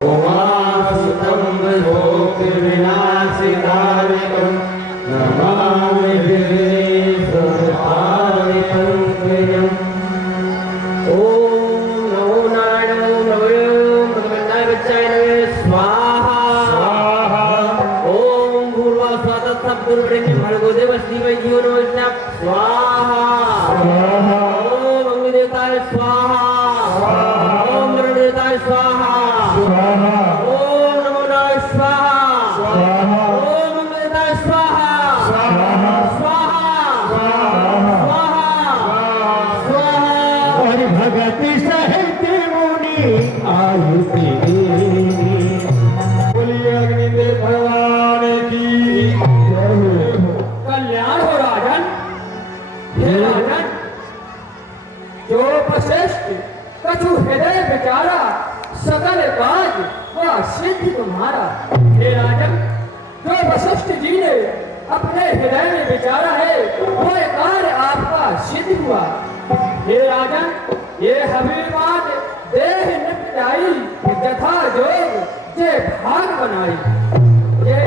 उमासुतं लोकविनाशकारिणं नमामि विघ्नेश्वरपालितं प्रियम्। ॐ नमो नारायणाय भगवन्नाय विद्याय स्वाहा स्वाहा। ॐ भूर्भुवः तत्सवितुर्वरेण्यं भर्गो देवस्य धीमहि धियो यो न स्वाहा स्वाहा। ॐ अग्निदेवताय स्वाहा स्वाहा। ॐ वरुणदेवताय स्वाहा स्वाहा। ओम नमो नारायणाय स्वाहा स्वाहा। ओम अमृताय स्वाहा स्वाहा स्वाहा स्वाहा स्वाहा। और भगति सहित मुनि आहुति बोलिए अग्निदेव भगवान की कल्याण हो राजन। हे राजन, जो वशिष्ठ कछु हृदय विचारा सकल काज वह सिद्ध तुम्हारा। हे राजन, जो वशिष्ठ जी ने अपने हृदय में विचारा है वो कार्य आपका सिद्ध हुआ। हे राजन, ये हबीबाद देह निप जाई जथा जोग जे भाग बनाई। ये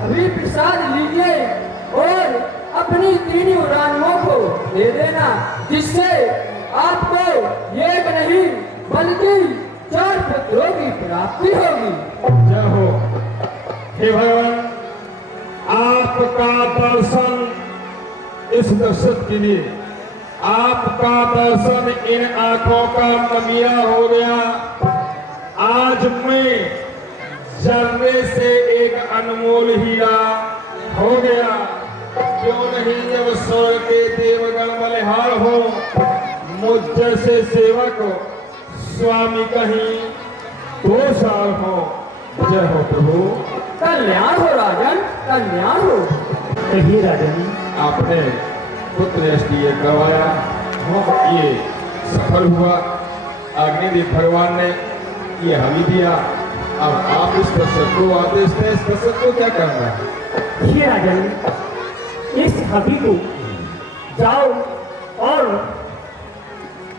हबीब प्रसाद लीजिए और अपनी तीनों रानियों को दे देना, जिससे आपको एक नहीं बल्कि 4 पुत्रों की प्राप्ति होगी। जय हो। हे भगवान, आपका दर्शन इस दशरथ के लिए, आपका दर्शन इन आंखों का नमीरा हो गया। आज मैं जर्रे से एक अनमोल हीरा हो गया। क्यों नहीं, जब स्वर्ग के देवगण बलिहार हो, मुझ जैसे सेवक स्वामी कहीं 2 साल हो। जय हो प्रभु। कल्याण हो राजन, कल्याण हो। ही राजन, आपने पुत्र ये करवाया, ये सफल हुआ। अग्निदेव भगवान ने ये हमें दिया। अब आप इस दशरथ को आदेश दें, इस दशरथ को क्या करना है? हे राजन, इस हबी को जाओ और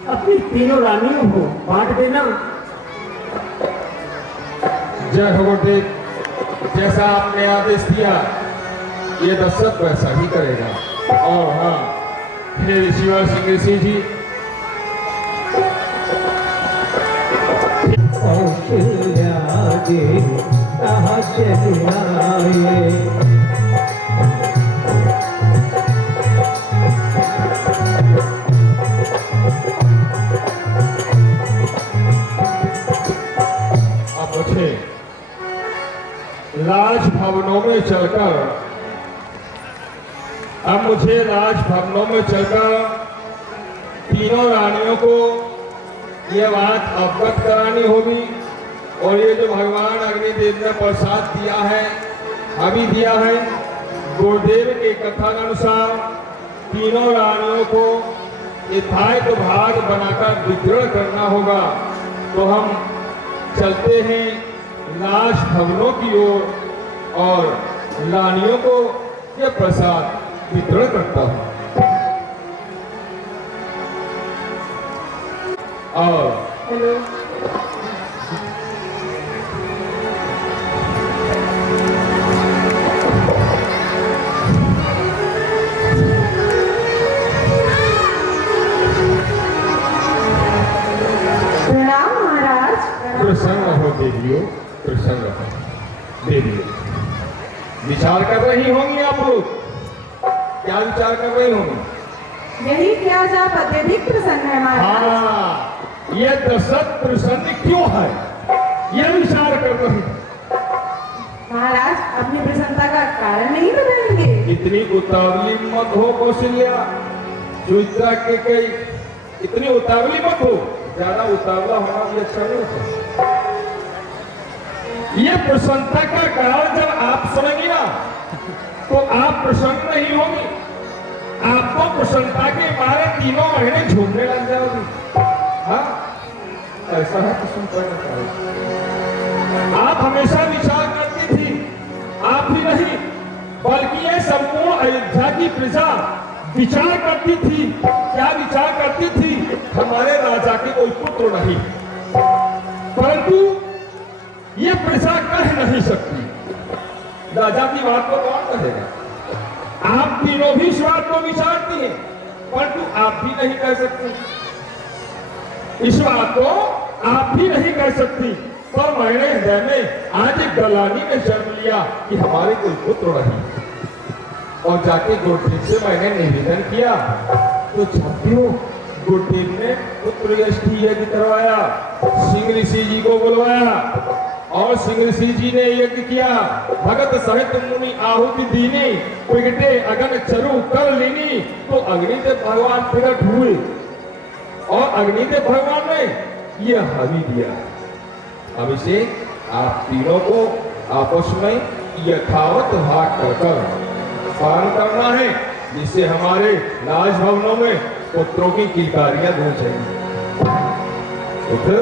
अपनी तीनों रानियों को बांट देना। जय हो गुरुदेव, जैसा आपने आदेश दिया ये दशरथ वैसा ही करेगा। और हाँ, हे ऋषिवर सिंह ऋषि जी, कहाँ चले आए। राजभवनों में चलकर तीनों रानियों को यह बात अवगत करानी होगी। और ये जो भगवान अग्निदेव ने प्रसाद दिया है, अभी दिया है, गुरुदेव के कथा के अनुसार तीनों रानियों को यथायथ भाग बनाकर वितरण करना होगा। तो हम चलते हैं राजभवनों की ओर और रानियों को यह प्रसाद वितरण करता हूं। और हेलो, प्रणाम महाराज। प्रसन्न हो देवियों, प्रसन्न हो देवियों। विचार कर रही होंगी आप लोग, क्या विचार कर रही होंगी? यही कि आज आप अत्यधिक प्रसन्न है महाराज। हाँ, ये दशरथ प्रसन्न क्यों है, ये विचार कर रही। महाराज, अपनी प्रसन्नता का कारण नहीं बताएंगे? इतनी उतावली मत हो कौशल्या, सुमित्रा के कई इतनी उतावली मत हो। ज्यादा उतावला होना भी अच्छा नहीं होता। ये प्रसन्नता का कारण जब आप सुनेंगे ना, तो आप प्रसन्न नहीं होंगे। आपको प्रसन्नता के मारे 3 महीने झूमने लग जाओगे। हाँ, ऐसा है प्रसन्नता का कारण। आप हमेशा विचार करती थी, आप ही नहीं बल्कि ये संपूर्ण अयोध्या की प्रजा विचार करती थी। क्या विचार करती थी? हमारे राजा के कोई पुत्र नहीं, परंतु ये प्रजा कह नहीं सकती। राजा की बात को कौन कहेगा? आप तीनों भी स्वार्थ को विचारती हैं, परंतु आप भी नहीं कह सकती। इस बात को आप भी नहीं कह सकती, पर मैंने हृदय में आज एक गलानी में जन्म लिया कि हमारे कोई पुत्र नहीं, और जाके गुरुदेव से मैंने निवेदन किया तो छात्रियों गुरुदेव ने पुत्र यष्टि यज्ञ करवाया, सिंह ऋषि जी को बुलवाया और सिंह ऋषि जी ने यज्ञ किया। भगत सहित मुनि आहुति दीनी, प्रगटे अगन चरु कर लीनी। तो अग्निदेव भगवान प्रकट हुए और अग्निदेव भगवान ने यह हवि दिया। अब इसे आप तीनों को आपस में यथावत भाग कर पालन करना है, जिससे हमारे राजभवनों में पुत्रों की किलकारियां गूंजेंगी। पुत्र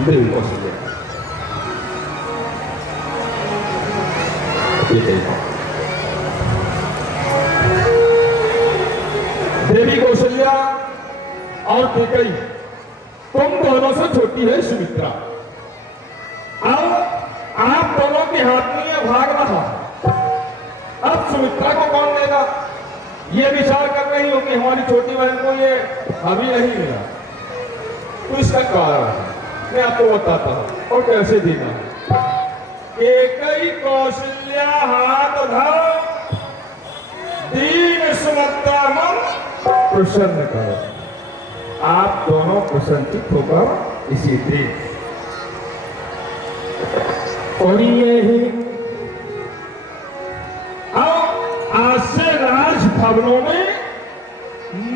देवी कौशल्या, देवी कौशल्या और कैकेयी, तुम दोनों से छोटी है सुमित्रा। अब आप दोनों के हाथ में यह भाग रहा, अब सुमित्रा को कौन देगा? ये विचार कर रही हो कि हमारी छोटी बहन को ये अभी नहीं मिला, तो इसका कारण मैं आपको बताता हूं और कैसे देना है। कैकेयी कौशल्या हाथ धरो, दीन सुमित्रा मन प्रसन्न करो। आप दोनों प्रसन्नचित होकर इसी दिन और ये आज से राजभवनों में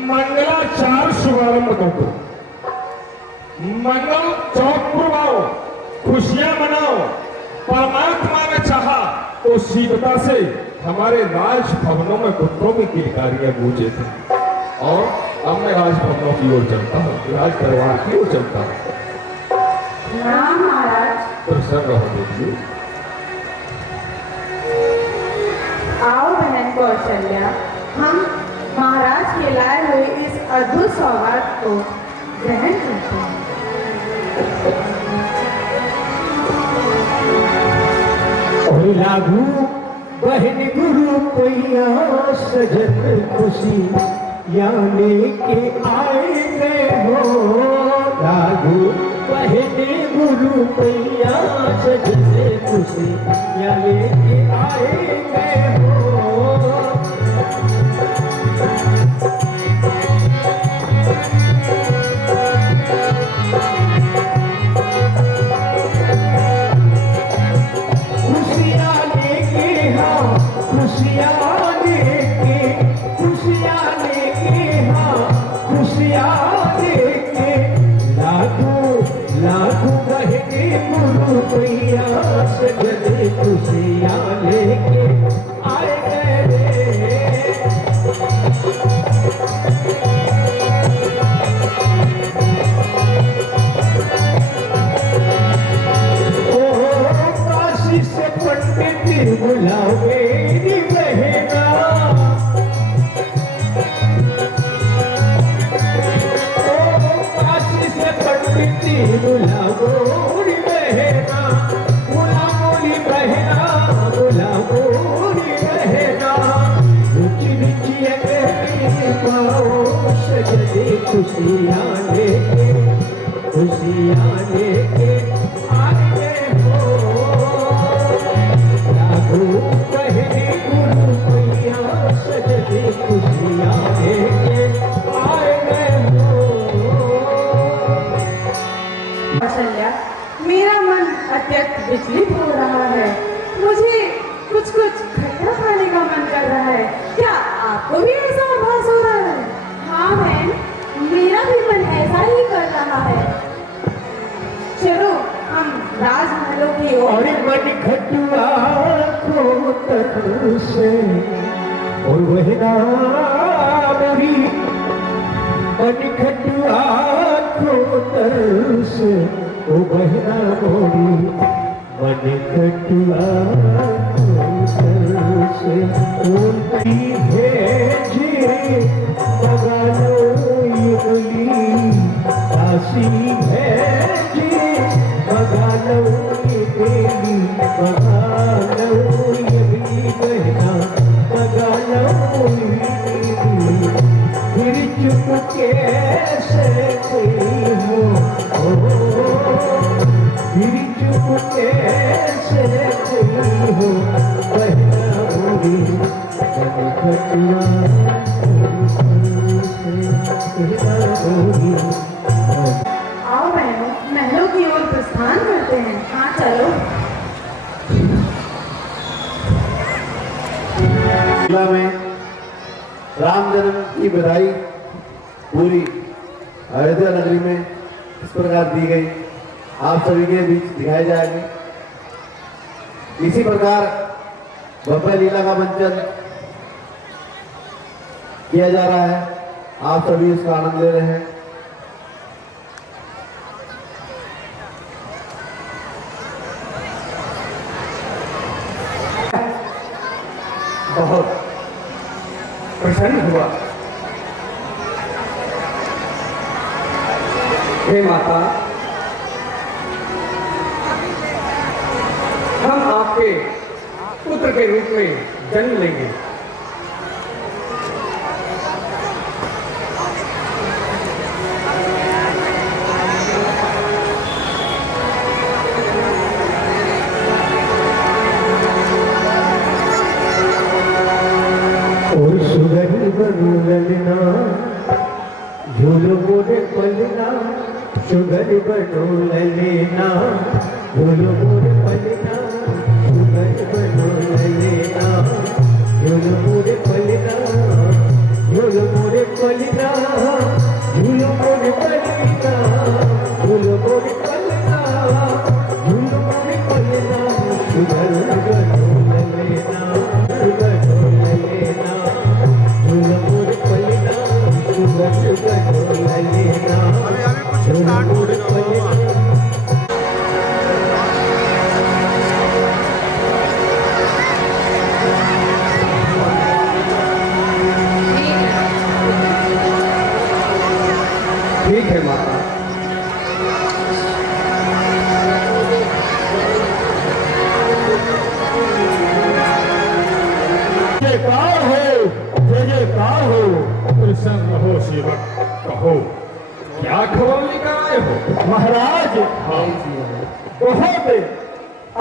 मंगलाचार शुभारंभ कर दो। मंगल चौक पुरवाओ, खुशियां मनाओ। परमात्मा ने चाहा तो शीघ्रता से हमारे राजभवनों में पुत्रों की किलकारियां गूंजे थे। और अब मैं राजभवनों की ओर चलता हूँ, राज दरबार की ओर चलता हूँ। राम महाराज, प्रसन्न रहो बेटी। आओ बहन कौशल्या, हम महाराज के लाए हुए इस अद्भुत सौगात को ग्रहण करते हैं। और लागू बहन गुरु पैया सजन खुशी या लेके आए गए हो। लागू बहन गुरु पैया सजन खुशी या लेके आए गए हो। कौशल्या, मेरा मन अत्यंत विचलित हो रहा है। मुझे कुछ खट्टा खाने का मन कर रहा है। क्या आपको भी ऐसा आभास हो रहा है? हाँ बहन, मेरा भी मन ऐसा ही कर रहा है। चलो हम राजमहलों की ओर। और मन खटुआ को तन से और वह नामरी मन खटुआ को तर से ओ बहना मोरी मन खटुआ को तर से उनकी भेजे बगानो युगली काशी भेजे कैसे गई हो बहना भूरी जब खटिया आओ बहनों, महलों की ओर प्रस्थान करते हैं। हाँ चलो। जिला में राम जन्म की बधाई पूरी अयोध्या नगरी में इस प्रकार दी गई, आप सभी के बीच दिखाई जाएगी। इसी प्रकार भव्य लीला का मंचन किया जा रहा है, आप सभी इसका आनंद ले रहे हैं। बहुत प्रसन्न हुआ। हे माता, हम आपके पुत्र के रूप में जन्म लेंगे। और सुगरी बनु ललना झूलो मोरे पलना, सुगरी बनु ललना झूलो मोरे पलना, सुगरी बनु ललना झूलो मोरे पलना, झूलो मोरे पलना, झूलो मोरे पलना, झूलो मोरे पलना, झूलो मोरे पलना, सुगरी बनु ललना, बनु ललना झूलो मोरे पलना, सुगरी बनु ललना झूलो मोरे पलना। ठीक है माता। जयकार हो, जय जयकार हो। प्रसन्न रहो सेवक, कहो क्या खबर लेकर आए हो? महाराज, हाँ, बहुत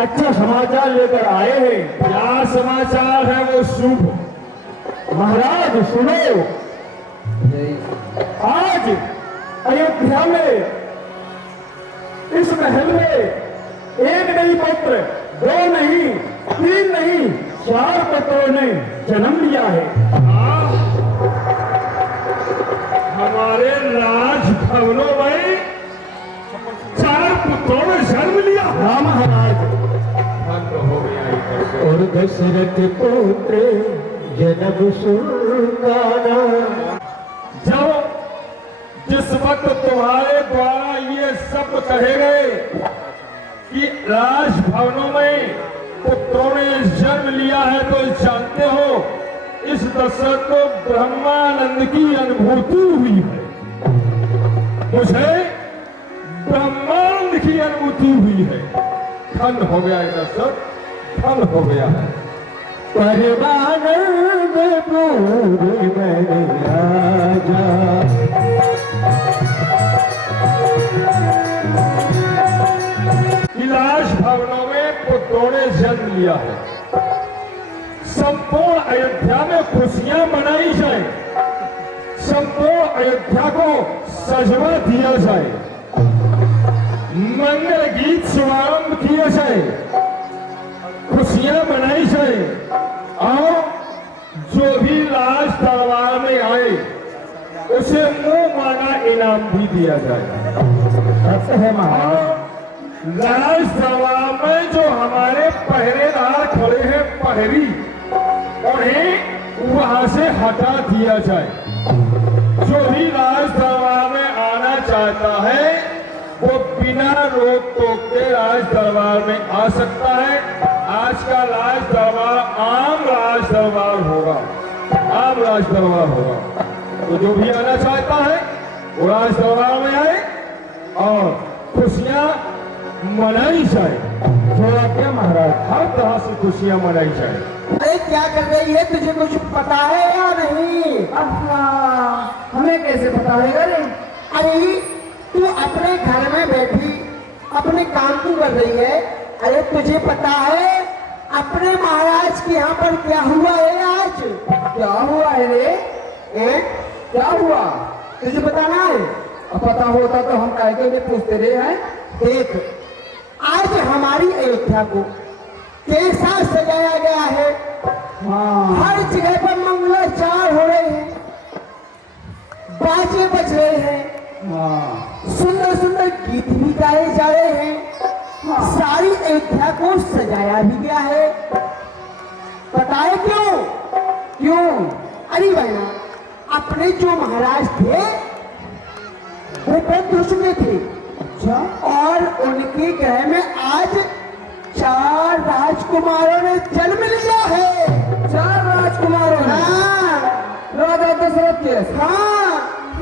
अच्छा समाचार लेकर आए हैं। क्या समाचार है वो शुभ? महाराज सुनो, आज अयोध्या में इस महल में एक नहीं पुत्र, दो नहीं, तीन नहीं, 4 पुत्रों ने जन्म लिया है। हमारे राजभवनों में 4 पुत्रों ने जन्म लिया। राम महाराज धन्य हो गया ये कैसे। और दशरथ पुत्र जन्म सुल्ताना। जब जिस वक्त तुम्हारे द्वारा ये सब कहे गए कि राजभवनों में पुत्रों ने जन्म लिया है, तो जानते हो इस दशरथ को ब्रह्मानंद की अनुभूति हुई है। मुझे ब्रह्मानंद की अनुभूति हुई है। धन्य हो गया ये दशरथ, धन्य हो गया है। परमानंद पूरे मेरे राजा, राजभवनों में पुत्रों ने जन्म लिया है। संपूर्ण अयोध्या में खुशियां मनाई जाए, संपूर्ण अयोध्या को सजवा दिया जाए, मंगल गीत शुभारंभ किया जाए, खुशियां मनाई जाए, और जो भी राज दरबार में आए उसे मुंह मांगा इनाम भी दिया जाए। सत्य है महाराज। राज दरबार में जो हमारे पहरेदार खड़े हैं पहरी, उन्हें वहां से हटा दिया जाए। जो भी राज दरबार में आना चाहता है वो बिना रोक टोक के राज दरबार में आ सकता है। आज का राज दरबार आम राज दरबार होगा, आम राज दरबार होगा। तो जो भी आना चाहता है वो राज दरबार में आए और खुशियां मनाई जाए। थोड़ा क्या महाराज, हर तरह से खुशियां मनाई जाए। अरे क्या कर रही है, तुझे कुछ पता है या नहीं? हमें कैसे पता होगा रे? अरे तू अपने घर में बैठी अपने काम क्यों कर रही है? अरे तुझे पता है अपने महाराज के यहाँ पर क्या हुआ है आज? क्या हुआ है रे? क्या हुआ? तुझे बताना है? अब पता होता तो हम काहे के लिए पूछते रहे हैं? देख, आज हमारी अयोध्या को कैसा सजाया गया है। हाँ हर जगह पर मंगलाचार हो रहे हैं, बाजे बज रहे हैं, हाँ सुंदर सुंदर गीत भी गाए जा रहे हैं। सारी अयोध्या को सजाया भी गया है। पता है क्यों? क्यों? अरे बहना, अपने जो महाराज थे वो वृद्ध हो चुके थे। अच्छा, और उनके ग्रह में आज 4 राजकुमारों ने जन्म लिया है। 4 राजकुमारों ने? हाँ राजा दशरथ के? हाँ।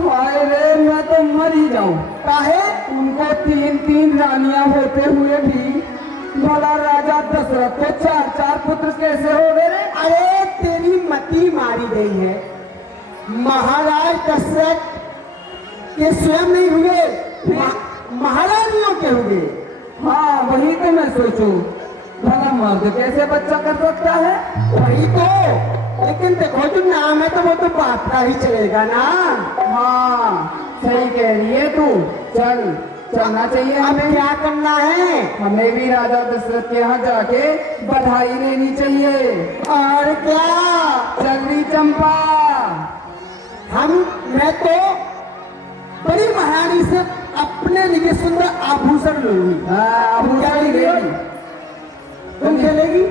हाय रे, मैं तो मर ही जाऊं। काहे? उनको 3 रानियां होते हुए भी भला राजा दशरथ को 4 पुत्र कैसे हो गए रे? अरे तेरी मति मारी गई है। महाराज दशरथ के स्वयं नहीं हुए, महारानियों के हुए। हाँ वही तो मैं सोचूं, भला मर्द कैसे बच्चा कर सकता है? वही तो, लेकिन देखो जो नाम है तो वो तो बाप का ही चलेगा ना। हाँ सही कह रही है तू। चलना चाहिए अब हमें। क्या करना है? हमें भी राजा दशरथ के यहाँ जाके बधाई लेनी चाहिए। और क्या? चल रही चंपा। मैं तो बड़ी महारानी से अपने लिए सुंदर आभूषण लूंगी। हाँ तुम क्या आभूषण लेगी? लेगी। तुम क्या लेगी?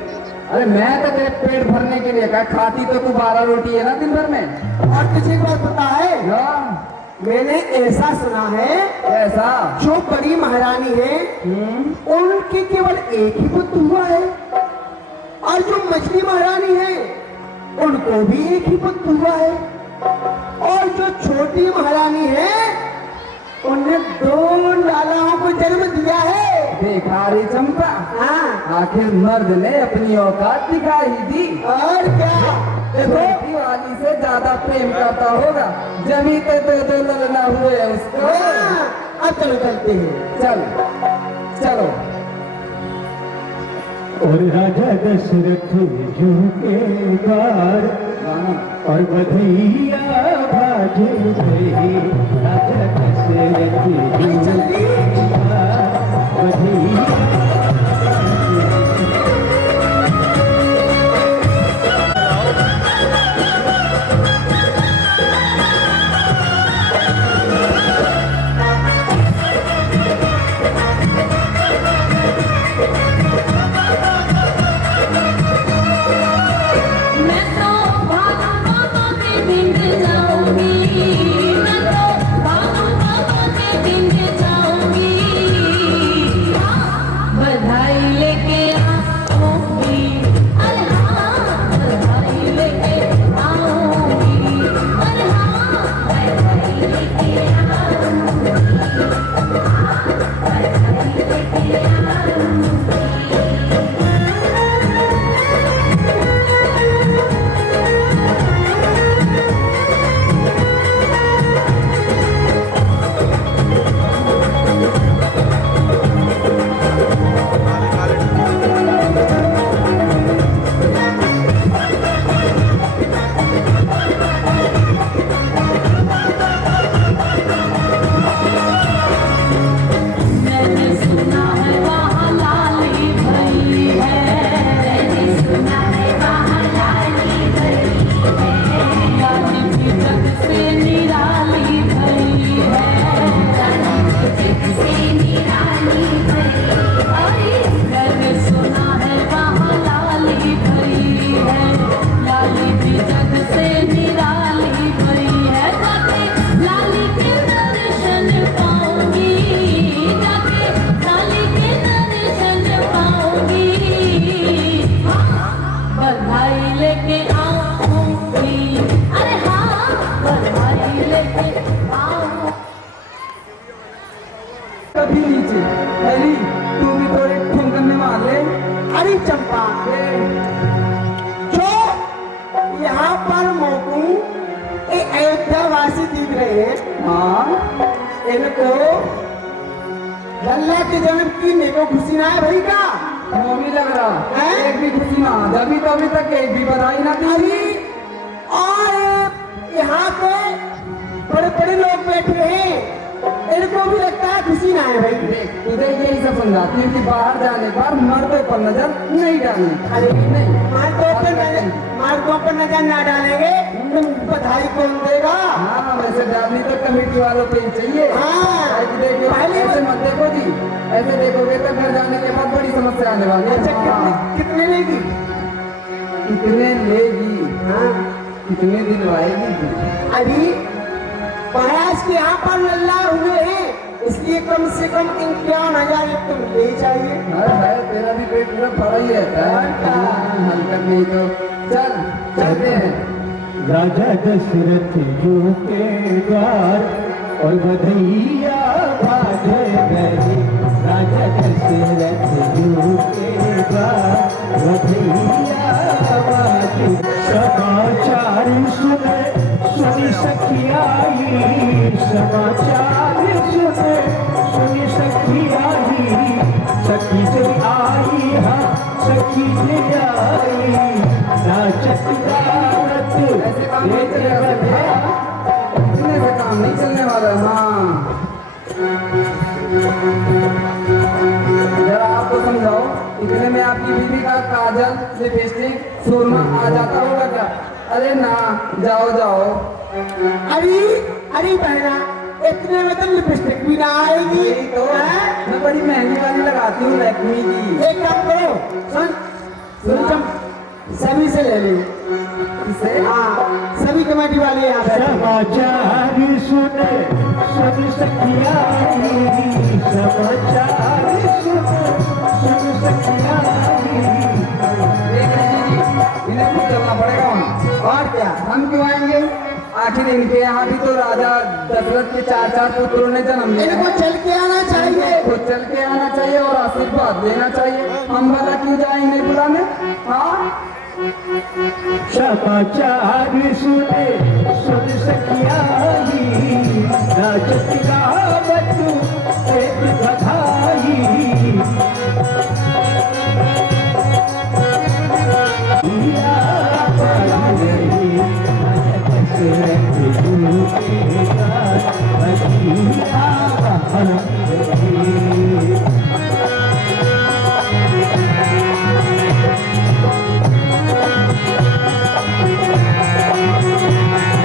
अरे मैं तो तेरे पेट भरने के लिए कहा, खाती तो तू 12 रोटी है ना दिन भर में। और तुझे एक बात पता है? हाँ, मैंने ऐसा सुना है, ऐसा? जो बड़ी महारानी है उनके केवल एक ही पुत्र हुआ है, और जो मछली महारानी है उनको भी एक ही पुत्र हुआ है, और जो छोटी महारानी है उन्हें 2 लालाओं को जन्म दिया है। देखा रे चंपा, हाँ, आखिर मर्द ने अपनी औकात दिखाई दी। और क्या? देखो, बेटी वाली से ज्यादा प्रेम करता होगा, जमी तो 2 ललना हुए उसको। हाँ, अब चलो चलते हैं। चलो। और राजा दशरथ जू के द्वार और बधैया बाजे गए। राजा दशरथ जू के द्वार बधैया कभी नीचे अली, तू भी थोड़े ठुमकन में मार ले। अरे चंपा, जो यहाँ पर मोकू अयोध्या वासी दिख रहे हैं, हाँ इनको लल्ला के जन्म की नेको खुशी ना है भाई का। मोमी लग रहा हैं? एक भी खुशी ना जब तो अभी तक एक भी बधाई ना दी अभी और यहाँ पे बड़े बड़े लोग बैठे हैं, इनको भी लगता है खुशी ना है भाई। देख तुझे यही सब समझाती हूँ कि बाहर जाने पर मर्दों पर नजर नहीं डालनी। अरे नहीं मार्गों पर नजर ना डालेंगे तो बधाई कौन देगा? हाँ वैसे डालनी तो कमेटी वालों पे ही चाहिए। हाँ। देखिए पहले ऐसे मत देखो जी, ऐसे देखोगे तो घर जाने के बाद बड़ी समस्या आने वाली है। अच्छा हाँ। कितने लेगी? कितने लेगी? हाँ कितने दिन आएगी? अभी महाराज के यहाँ पर लल्ला हुए हैं, इसलिए कम से कम 51,000 तुम ले चाहिए। है तेरा भी पेट पूरा भरा ही रहता है। हल्का नहीं तो चल चलते हैं। राजा दशरथ यू के द्वार और बधैया बाजे गए। राजा दशरथ यू के द्वार बधैया बाजे। समाचार सुने सुनी सखियाई, समाचार सुने सुनी सखियाई। सखी से आई हाँ सखी से आई, नाचत गावत ऐसे काम नहीं चलेगा सर, इतने से काम नहीं चलने वाला। हाँ जरा आपको समझाओ, इतने में आपकी बीवी का काजल लिपस्टिक सुरमा आ जाता होगा क्या? अरे ना जाओ जाओ। अरे बहना इतने में तो लिपस्टिक भी ना आएगी। यही तो हैं? मैं बड़ी महंगी वाली लगाती हूँ लैक्मी की। एक काम करो, सुन सभी से ले लो। इसे हाँ सभी कमेटी वाले यहाँ पे समाचार सुने सुन सखियाई, समाचार सुने सुन सखियाई। देख रहे जी, इन्हें खुद चलना पड़ेगा वहाँ। और क्या? हम क्यों आएंगे? आखिर इनके यहाँ भी तो राजा दशरथ के 4 पुत्रों ने जन्म लिया इनको है। चल के आना चाहिए। खुद चल के आना चाहिए और आशीर्वाद देना चाहिए। हम वाला क्यों जाए इन्हें बुलाने? हाँ समाचार सुने सुन सखियाई, नाचत गावत एक बधाई। या बाजे राजा दशरथ यू के द्वार बधैया बाजे।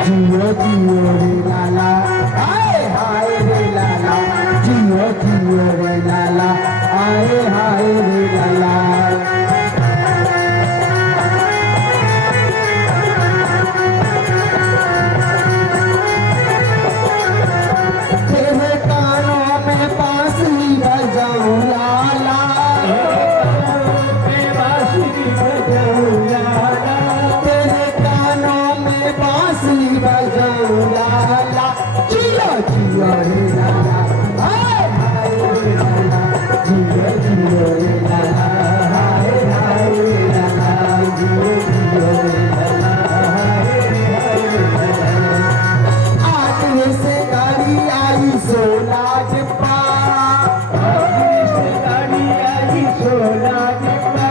जियो जियो रे लाला, हाय हाय रे लाला। जियो जियो रे लाला, हाय हाय रे लाला। तेरे कानों में बांसुरी बजाऊं लाला। बांसुरी बजाऊं लाला, तेरे कानों में बांसुरी बजाऊं लाला। जियो जियो रे लाला, हाय हाय रे लाला। जियो जियो रे लाला, हाय हाय रे लाला। जियो जियो रे लाला, हाय हाय रे लाला। आगे से गाड़ी आई सोना डिब्बा, गाड़ी आई सोना डिब्बा।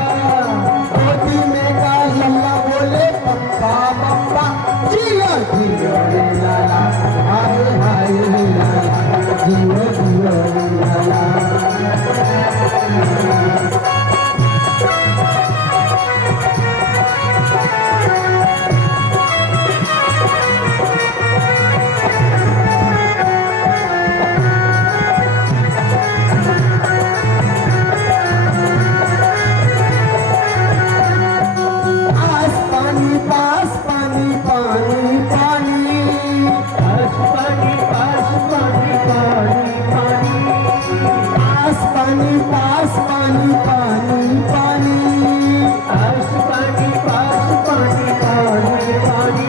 गोदी में का लल्ला बोले पप्पा पप्पा। जियो जियो रे लाला, हाय हाय रे लाला। जियो जियो रे लाला। आस पानी पास पानी पानी पानी। पास पानी पानी पानी। आस पानी पास पानी पानी पानी। आस पानी पानी पानी।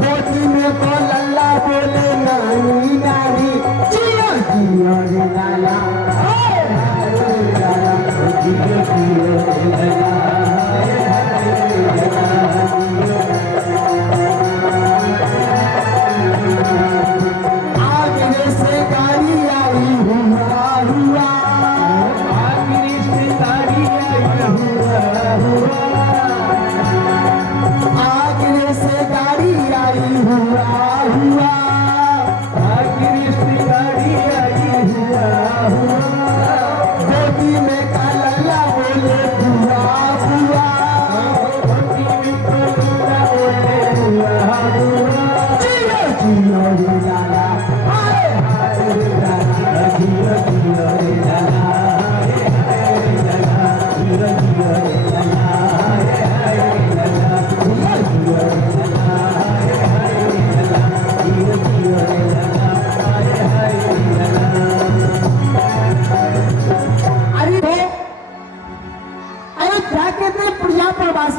गोदी में को लल्ला बोले नानी नानी। जियो जियो रे लाला, हाय हाय रे लाला। जियो जियो रे लाला, हाय हाय रे लाला। आगे से गाड़ी आई हुआ हुआ। आखिरी से गाड़ी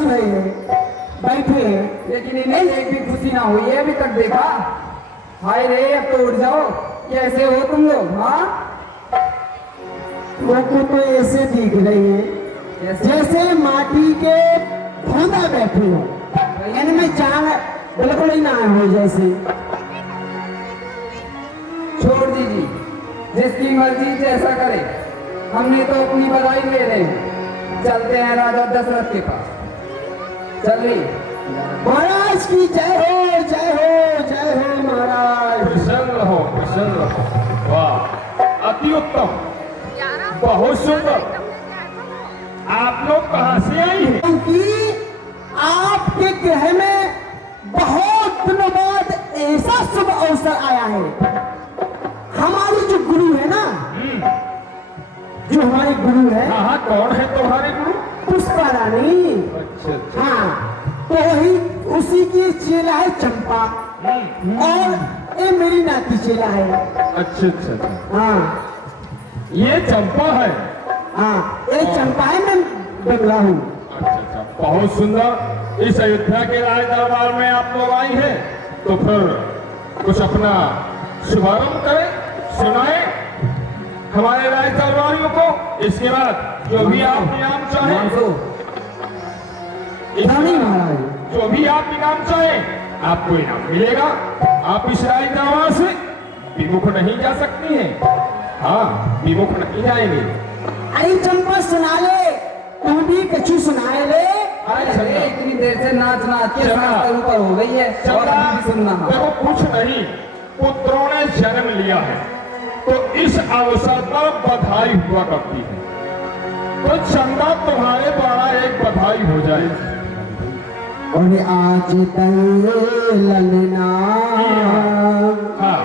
खुशी नहीं है, बैठे हैं। लेकिन इन्हें एक भी खुशी ना हुई है अभी तक देखा। हाय रे, अब तो उठ जाओ। कैसे हो तुम लोग? हाँ, वो तो ऐसे दिख रही है कैसे? जैसे माटी के धोंदा बैठे हो, इनमें जान बिल्कुल ही ना हो जैसे। छोड़ दीजिए, जिसकी मर्जी जैसा करे। हमने तो अपनी बधाई ले रहे हैं। चलते हैं राजा दशरथ के पास। चलिए। महाराज की जय हो, जय हो, जय हो महाराज। प्रसन्न रहो, प्रसन्न रहो। वाह, अति उत्तम, बहुत सुंदर। आप लोग कहाँ से आई हैं? क्योंकि आपके ग्रह में बहुत दिनों बाद ऐसा शुभ अवसर आया है। हमारी जो गुरु है ना, जो हमारे गुरु है, हाँ, कौन है तुम्हारे गुरु? पुष्पा रानी। अच्छा अच्छा। हाँ, तो वही उसी की चेला है चंपा, और ये मेरी नाती चेला है। अच्छा अच्छा अच्छा। हाँ ये चंपा है। हाँ, ये चंपा है, मैं बगला हूँ। अच्छा अच्छा, बहुत सुंदर। इस अयोध्या के राज दरबार में आप लोग आई हैं, तो फिर कुछ अपना शुभारंभ करें, सुनाए हमारे राज दरबारियों को। इसके बाद जो भी आप इनाम चाहें, रानी महाराज, जो भी आप इनाम चाहें आपको इनाम मिलेगा। आप इस राज दरबार से विमुख नहीं जा सकती हैं। हाँ, विमुख नहीं जाएंगे। अरे चंपा सुना ले, तुम भी कछु सुनाए ले। अरे इतनी देर से नाच नाच के सांस ऊपर हो गई है और अभी भी सुनना। देखो, कुछ नहीं, पुत्रों ने जन्म लिया है तो इस अवसर पर बधाई हुआ करती है। तो चंदा तुम्हारे द्वारा एक बधाई हो जाए। और आज तय ललना, हाँ,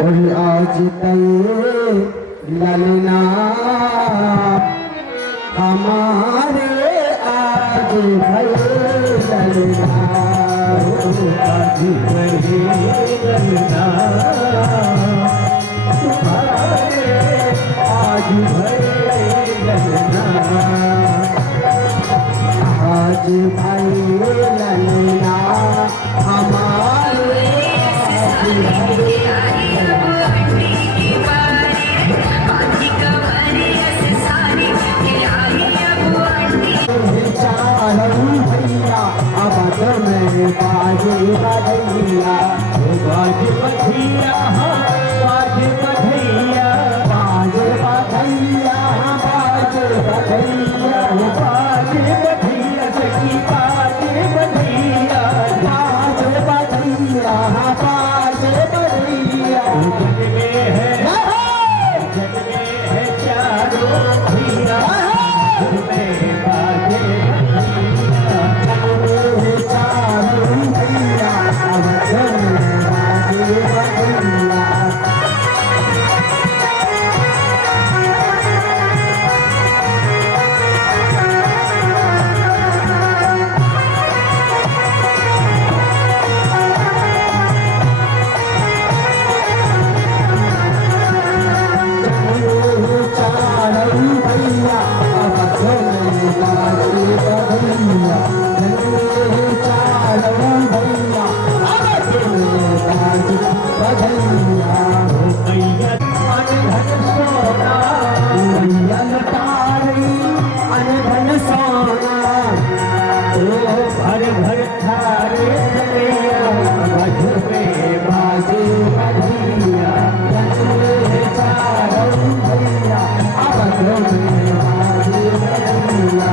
और आज तय ललना, हमारे आज भय ललना, आज भय ललना, तुम्हारे आज भय ललना, आज भय ललना, हमारे आज भय चारण भैया अब तो मैं बाजे बधैया, बाजे बधैया, बाजे बधैया, बाजे बधैया, बाजे बधैया, बाजे बधैया, सखी बाजे बधैया, बाजे बधैया, बाजे बधैया। जग में है, जग में है चारों भैया, में बाजे बधैया, चारों भैया, अब में बाजे बधैया। भर भर थारे बाजे बधिया, चारों भैया, अब में बाजे बधिया।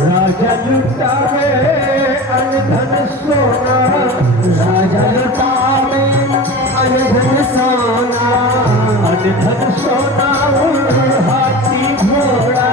राजा लुटावे अनधन सोना, राजा लुटावे अनधन सोना, अनधन सोना, हाथी घोड़ा,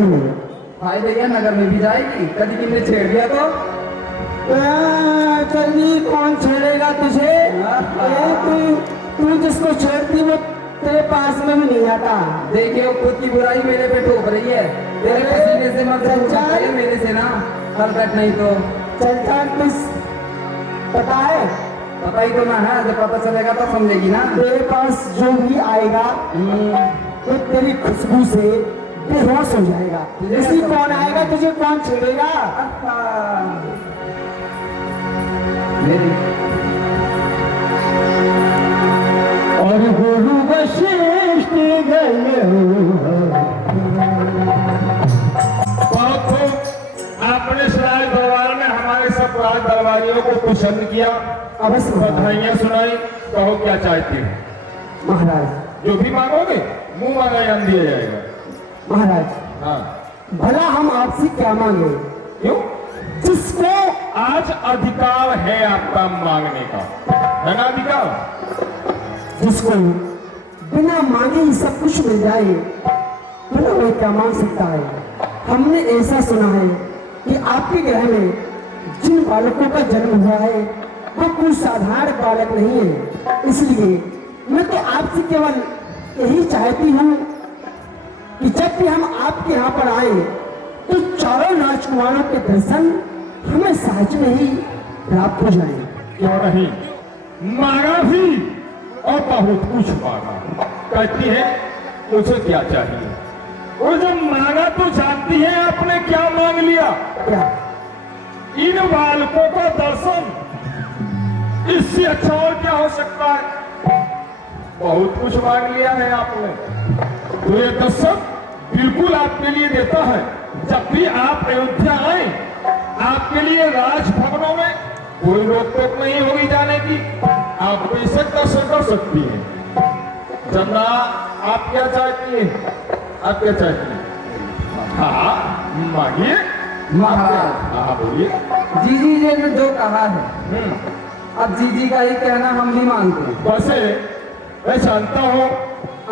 हूँ। फायदे क्या नगर में भी जाएगी, कभी किसने छेड़ दिया तो जल्दी कौन छेड़ेगा तुझे? तू जिसको छेड़ती वो तेरे पास में भी नहीं आता। देखिए वो खुद की बुराई मेरे पे ठोक रही है, तेरे पसीने से मत चल। मेरे से ना हरकत नहीं तो चल चल किस पता है? पता ही तो ना है, जब पता चलेगा तो समझेगी ना। तेरे पास जो भी आएगा तो तेरी खुशबू से बेहोश हो जाएगा। इसी कौन आएगा तुझे कौन छेड़ेगा? मेरी और गुरु वशिष्ठ बहुत खूब। आपने राज दरबार में हमारे सब राज दरबारियों को पसंद किया, अवश्य बधाइयाँ सुनाई। कहो क्या चाहती हो? महाराज। जो भी मांगोगे मुंह मांगा इनाम दिया जाएगा। महाराज हाँ, भला हम आपसे क्या मांगे? क्यों? जिसको आज अधिकार है आपका मांगने का, है ना अधिकार? जिसको बिना मांगे ही सब कुछ मिल जाए, भला वो क्या मांग सकता है? हमने ऐसा सुना है कि आपके ग्रह में जिन बालकों का जन्म हुआ है वो कोई साधारण बालक नहीं है। इसलिए मैं तो आपसे केवल यही चाहती हूँ कि जब भी हम आपके यहाँ पर आए तो चारों राजकुमारों के दर्शन हमें सहज में ही प्राप्त हो जाए। क्यों नहीं, मांगा भी और बहुत कुछ मांगा। कहती है मुझे क्या चाहिए, और जब मांगा तो जानती है आपने क्या मांग लिया? क्या? इन बालकों का दर्शन, इससे अच्छा और क्या हो सकता है? बहुत कुछ मांग लिया है आपने, तो ये दर्शन बिल्कुल आपके लिए देता है। जब भी आप अयोध्या आए, आपके लिए राजभवनों में कोई रोक टोक नहीं होगी जाने की, आप बेशक दर्शन कर सकती हैं। चंदा, आप क्या चाहती हैं? आप क्या चाहती हैं? हाँ मांगिए। महाराज। हाँ बोलिए। जीजी जी ने जो कहा है, अब जीजी का ही कहना हम भी मानते हैं। वैसे मैं जानता हूँ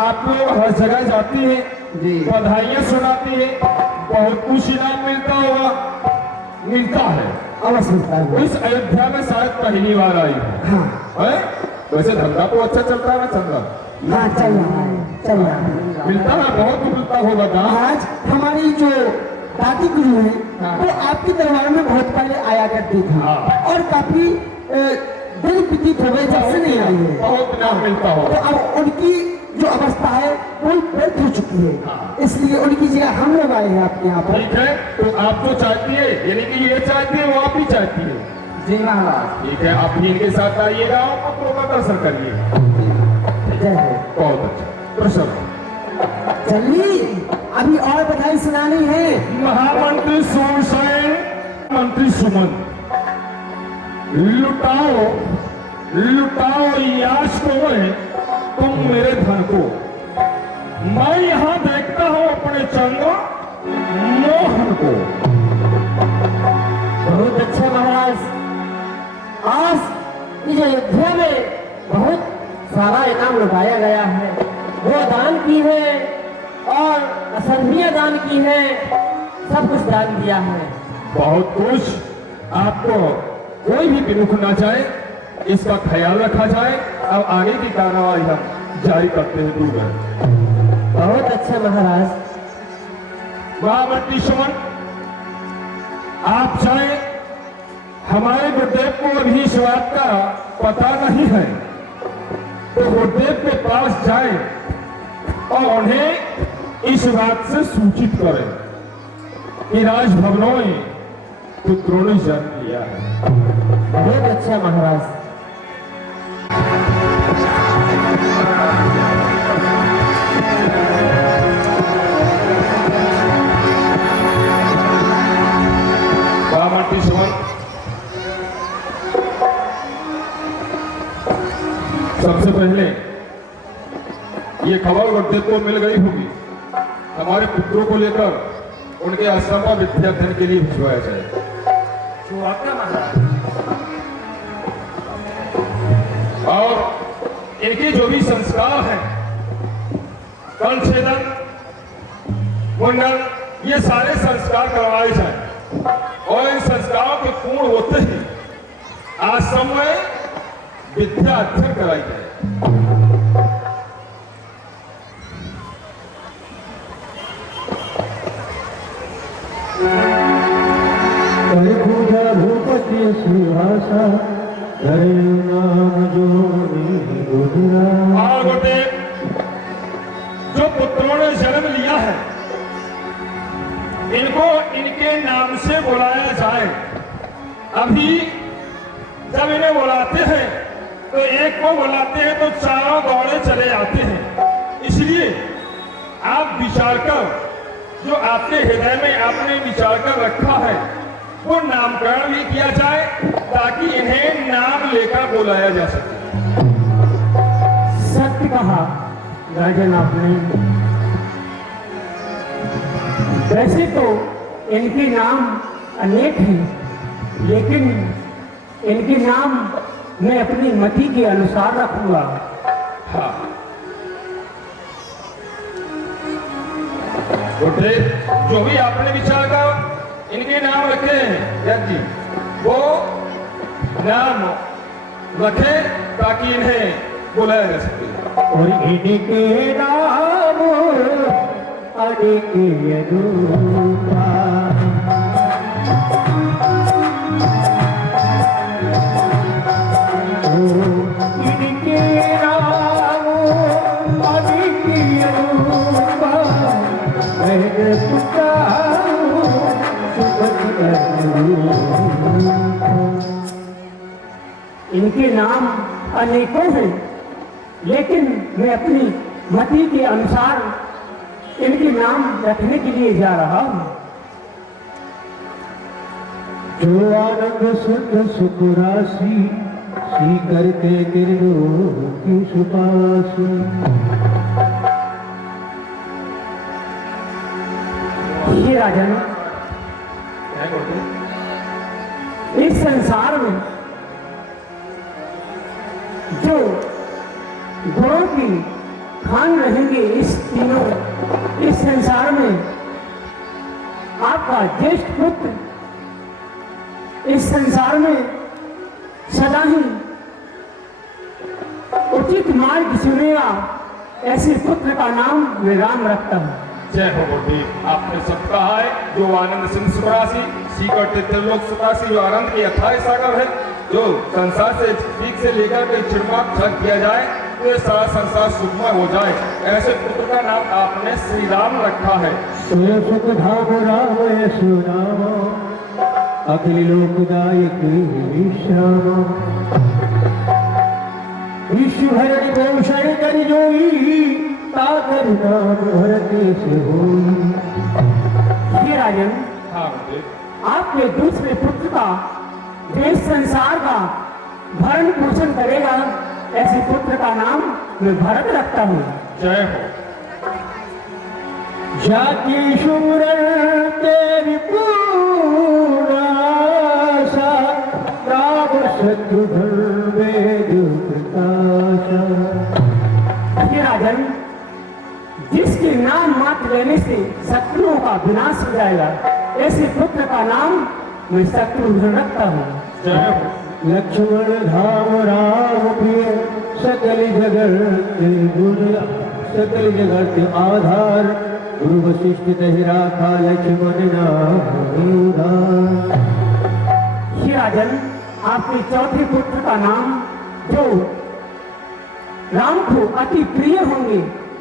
आप लोग हर जगह जाती हैं, जी। बधाइयाँ सुनाती हैं, बहुत कुछ इनाम मिलता होगा। मिलता है। अवश्य मिलता है। इस अयोध्या में शायद पहली बार आई है। हाँ हैं? वैसे धंधा तो अच्छा चलता है ना चंदा? हाँ चल रहा है, चल रहा है। मिलता है, बहुत मिलता होगा ना? आज हमारी जो दादी गुरु है वो आपके दरबार में बहुत पहले आया करती थी हाँ। और काफी दिन व्यतीत हो गए जब से नहीं आई है। बहुत इनाम मिलता तो होगा। अब उनकी जो अवस्था है वो व्यर्थ हो चुकी है, इसलिए उनकी जगह हम लोग आए हैं आपके यहाँ पर। ठीक है, तो आप तो चाहती है, यानी कि ये चाहती है वो आप भी चाहती है। जी महाराज। ठीक है, आप भी इनके साथ आइएगा और पत्रों का दर्शन करिए। जय हो। बहुत अच्छा, प्रसन्न। चलिए अभी और बधाई सुनानी है। महामंत्री सोमसेन, मंत्री सुमन, लुटाओ लुटाओ याश को है तुम मेरे धन को। मैं यहाँ देखता हूँ अपने चंद्र मोहन को। बहुत अच्छा महाराज, आज इस अयोध्या में बहुत सारा इनाम लुटाया गया है। वो दान की है और असंख्य दान की है, सब कुछ दान दिया है। बहुत कुछ, आपको कोई भी विमुख ना जाए, इसका ख्याल रखा जाए। अब आगे की कार्रवाई हम जारी करते हैं। दूर बहुत अच्छा महाराज। महामंत्री सुमन, आप जाए, हमारे गुरुदेव को अभी इस बात का पता नहीं है, तो गुरुदेव के पास जाए और उन्हें इस बात से सूचित करें कि राजभवनों में पुत्रों ने जन्म लिया है। बहुत अच्छा महाराज। महामंत्री सुमन, सबसे पहले ये खबर गुरुदेव को मिल गई होगी, हमारे पुत्रों को लेकर उनके आश्रम में विद्याध्ययन के लिए भिजवाया जाए। और इनके जो भी संस्कार हैं, कंठछेदन, मुंडन, ये सारे संस्कार करवाए जाए और इन संस्कारों के पूर्ण होते ही आश्रम में विद्या अध्ययन कराई जाए। करे पूजा भूपति सिंहासा करे नाम जो गुजरा। और गोटे जो पुत्रों ने जन्म लिया है इनको इनके नाम से बुलाया जाए। अभी जब इन्हें बुलाते हैं तो एक को बुलाते हैं तो चारों दौड़े चले आते हैं। इसलिए आप विचार कर, जो आपके हृदय में आपने विचार कर रखा है वो नामकरण भी किया जाए ताकि इन्हें नाम लेकर बुलाया जा सके। सत्य कहा राजन आपने। वैसे तो इनके नाम अनेक हैं, लेकिन इनके नाम मैं अपनी मति के अनुसार रखूंगा। हाँ गोटे, जो भी आपने विचार कर इनके नाम रखे हैं यज्ञ जी, वो नाम रखे ताकि इन्हें बुलाया जा सके। और इनके नाम अनेक यदूपा। इनके नाम अनेक यदूपा। इनके नाम अनेकों हैं, लेकिन मैं अपनी मति के अनुसार इनके नाम रखने के लिए जा रहा हूं। जो आनंद सुख सुख राशि सी करके गिरो की सुपासी। ये राजन, इस संसार में जो गुणों की खान रहेंगे, इस संसार में आपका ज्येष्ठ पुत्र इस संसार में सदा ही उचित मार्ग चुनेगा, ऐसे पुत्र का नाम मैं राम रखता हूं। जय हो गोटी, आपने सब कहा है। जो आनंद सिंह सुरासी सीकर त्रिलोक सुरासी, जो आनंद के अथाह सागर है, जो संसार से ठीक से लेकर के छिड़काव छक किया जाए तो ये सारा संसार सुखमय हो जाए, ऐसे पुत्र का नाम आपने श्री राम रखा है। सुख धाम राम यशो नाम अखिल लोकदायक श्याम। विश्व हरण भूषण कर जोई ताकर नाम भरते से होई। ये राजन, हाँ गोटी, आपके दूसरे पुत्र का जो इस संसार का भरण पोषण करेगा, ऐसे पुत्र का नाम मैं भरत रखता हूँ। जय हो। जाति सुमरन तेरी पूरा आशा, राम शत्रुघ्न वेद प्रकाशा। ये राजन, जिसके नाम मात्र लेने से शत्रुओं का विनाश हो जाएगा, ऐसे पुत्र का नाम मैं शत्रुघ्न रखता हूँ। जय हो। लक्ष्मण धाम राम प्रिय सकल जगत गुण, सकल जगत आधार गुरु वशिष्ठ तहि राखा लक्ष्मण नाम। राजन, आपके चौथे पुत्र का नाम जो राम को अति प्रिय होंगे,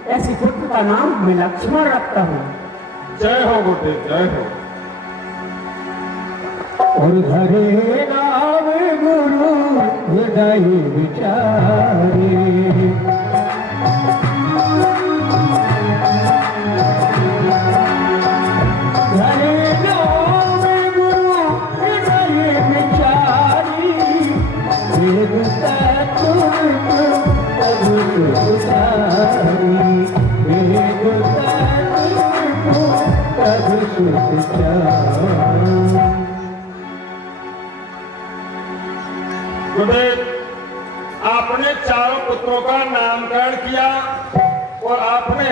ऐसे पुत्र का नाम मैं लक्ष्मण रखता हूँ। जय हो गोटे, जय हो। और धरे नाम गुरु हृदय विचारे। धरे नाम गुरु हृदय विचारी। वेद तत्व तब सुधारी। वेद तत्व तब सुधारी। गुरुदेव, आपने चारों पुत्रों का नामकरण किया और आपने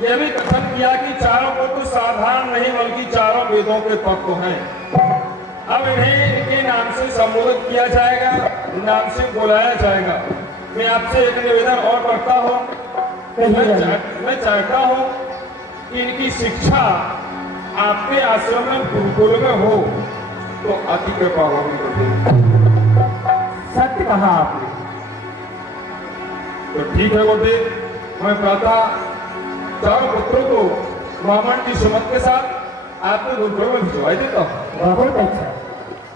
यह भी कथन किया कि चारों पुत्र साधारण नहीं बल्कि चारों वेदों के पक्व हैं। अब इन्हें इनके नाम से संबोधित किया जाएगा, नाम से बुलाया जाएगा। मैं आपसे एक निवेदन और करता हूँ, मैं चाहता हूँ कि इनकी शिक्षा आपके आश्रम में गुरुकुल में हो तो अति कृपा होगी गुरुदेव। सत्य कहा आपने। तो ठीक है गुरुदेव, मैं प्रातः चारों पुत्रों को ब्राह्मण की सुमत के साथ आपको गुरुकुल में भिजवाई देता हूँ। बहुत अच्छा।